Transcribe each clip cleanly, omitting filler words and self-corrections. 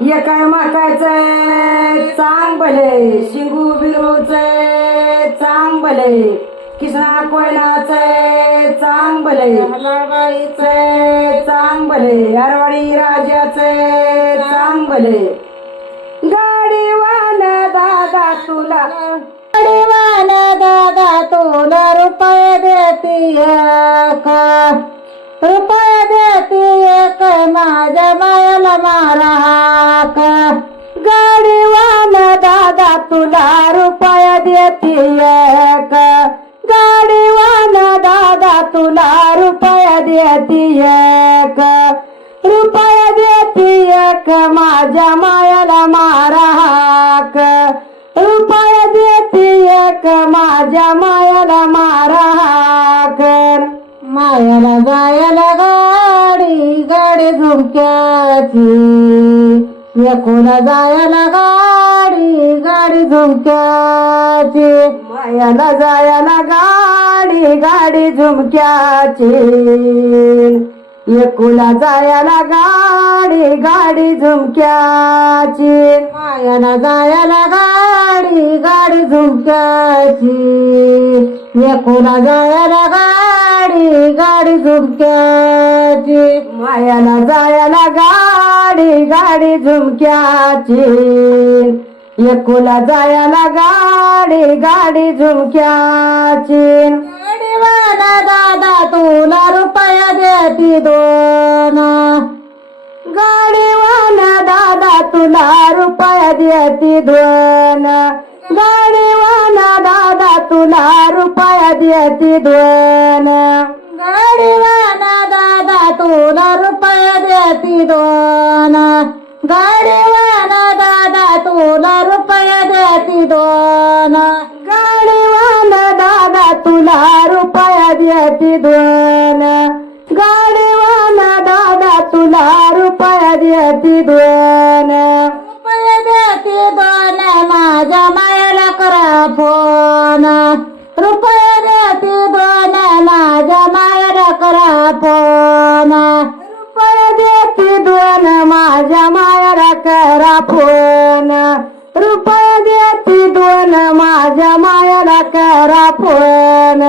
एकाय माकायचंय चांगले शिंगू बिरूचंय चांगले किसना कोयनाचंय चांगले हलाबाईचंय चांगले अरवाडी राजाचंय चांगले गाडीवान दादा तुला गाडीवान दादा तुला रुपये देतीय का रुपये देतीय का माझ्या मायाला मारा का गाडीवान दादा तुला रुपये देतीय का गाडीवान दादा तुला रुपये देतीय का रुपये देतीय का माझ्या मायाला मारा का रुपये देतीय का माझ्या मायाला मारा का मायाला जायला गाडी गाडी झुमक्याची एकोला जायला गाडी गाडी झुमक्याची मायाला जायला गाडी गाडी झुमक्याची एकुला जायला गाडी गाडी झुमक्याची मायाला जायला गाडी गाडी झुमक्याची एकुला जायला गाडी गाडी झुमक्याची मायाला जायला गाडी गाडी झुमक्याची एकुला जायला गाडी गाडी झुमक्याची गाडीवाला दादा तुला रुपया देती दोन गाडीवाला दादा तुला रुपया देती दोन गाडीवाला दादा तुला रुपया देती दोन गाडीवाला दादा तुला रुपया देती दोन गाडीवाला दादा तुला रुपया देती दोन गाडीवाला दादा तुला रुपया देती दोन गाडीवाला दादा तुला रुपया देती दोन रुपया देती दोन माझ्या मायाला करा फोन रुपया देती दोन माझ्या मायाला करा फोन रुपया देती दोन माझ्या मायाला करा फोन रुपया देती दोन माझ्या मायाला करा फोन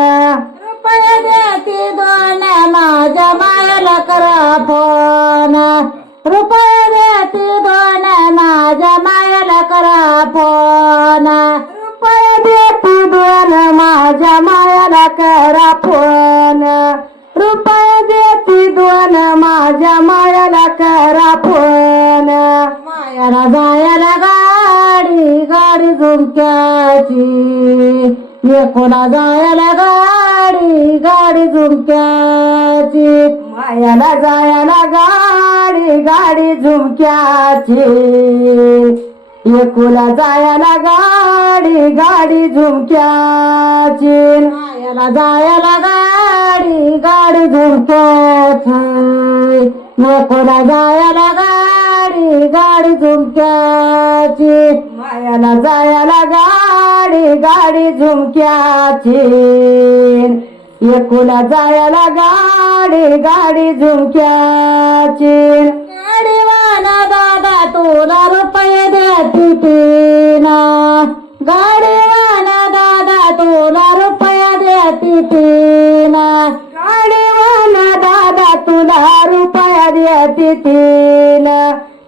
रुपया देती दोन माझ्या मायाला करा फोन रुपया देती दोन माझ्या मायाला करा फोन रुपया देती दोन माझ्या मायाला करा फोन रुपया देती दोन माझ्या मायाला करा फोन मायाला जायला गाडी गाडी झुमक्याची एकोला जायला गाडी गाडी झुमक्याची मायाला जायला गाडी गाडी झुमक्याची एकोला जायला गाडी गाडी झुमक्याची मायाला जायला गाडी गाडी झुमक्याची एकोला जायला गाडी गाडी झुमक्याची मायाला जायला गाडी गाडी झुमक्याची एकुला जायला गाडी गाडी झुमक्याची गाडीवाला दादा तुला रुपये देती तीना गाडीवाला दादा तुला रुपया देती तीना गाडीवाला दादा तुला रुपया देती तीना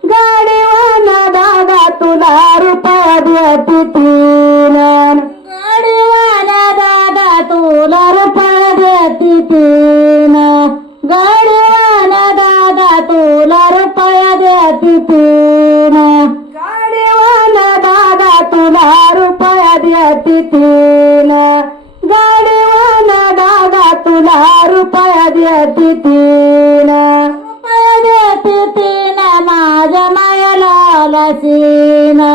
गाडीवाला दादा तुला रुपया देती तीना गाडीवाला दादा तुला रुपया देती तीना गाडीवाला दादा तुला रुपया देती तीना गाडीवाला दादा तुला रुपया देती तीना गाडीवाला दादा तुला रुपया देती तीना रुपया देती तीना माझ्या मायाला लसीना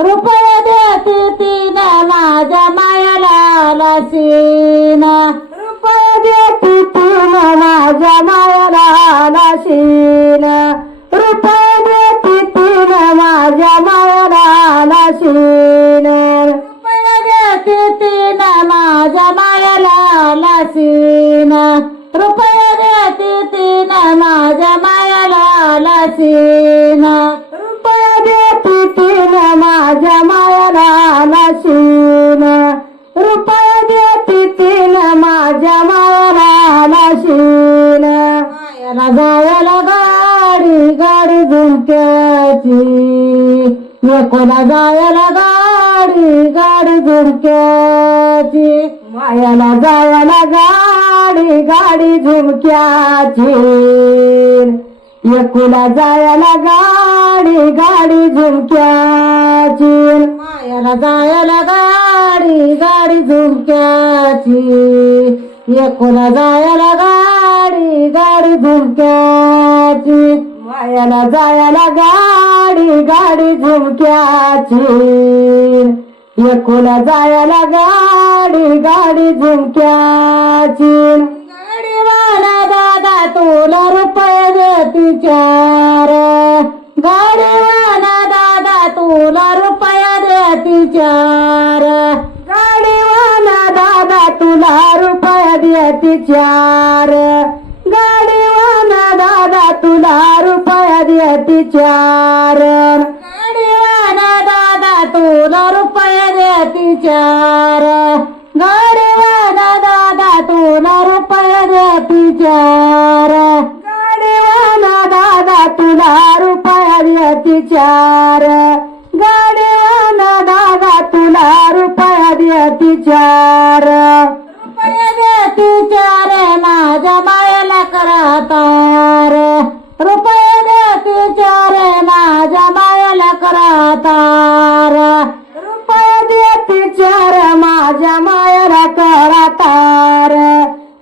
रुपया देती तीना माझ्या मायाला लसीना रुपया देती तीना माझ्या मायाला लसीना रुपया देती तीना माझ्या मायाला लसीना रुपया देती तीना माझ्या मायाला लसीना रुपया देती तीना माझ्या मायाला लसीना रुपया माझ्या मायाला लाशीन रुपया देती तीन माझ्या मायाला लाशीन मायाला जायला गाडी गाडी झुमक्याची एकोला जायला गाडी गाडी झुमक्याची मायाला जायला गाडी गाडी झुमक्याची एकुला जायला गाडी गाडी झुमक्याची मायाला जायला गाडी गाडी झुमक्याची एकुला जायला गाडी गाडी झुमक्याची मायाला जायला गाडी गाडी झुमक्याची एकुला जायला गाडी गाडी झुमक्याची गाडीवाला दादा तुला रुपये देती चार गाडीवाला दादा तुला रुपया देती चार गाडीवाला दादा तुला रुपया देती चार गाडीवाला दादा तुला रुपया देती चार गाडीवाला दादा तुला रुपया देती चार गाडीवाला दादा तुला रुपया देती चार गाडीवाला दादा तुला रुपया देती चार गाडीवाला दादा तुला रुपया देती चार रुपया देती चार माझ्या मायाला करा तार रुपया देती चार माझ्या मायाला करा तार रुपया देती चार माझ्या मायाला करा तार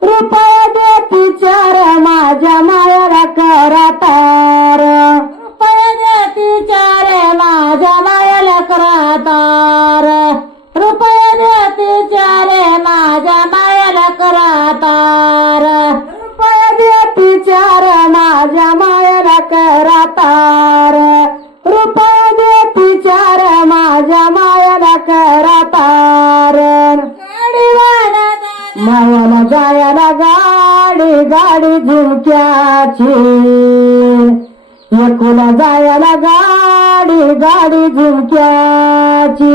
रुपया देती चार माझ्या मायाला करा तार रुपया देती चार माझ्या मायाला करा तार रुपया देती चार माझ्या मायाला करा तार रुपया देती चार माझ्या मायाला करा तार रुपया देती चार माझ्या मायाला करा तार मायाला जायला गाडी गाडी झुमक्याची एकुला जायला गाडी गाडी झुमक्याची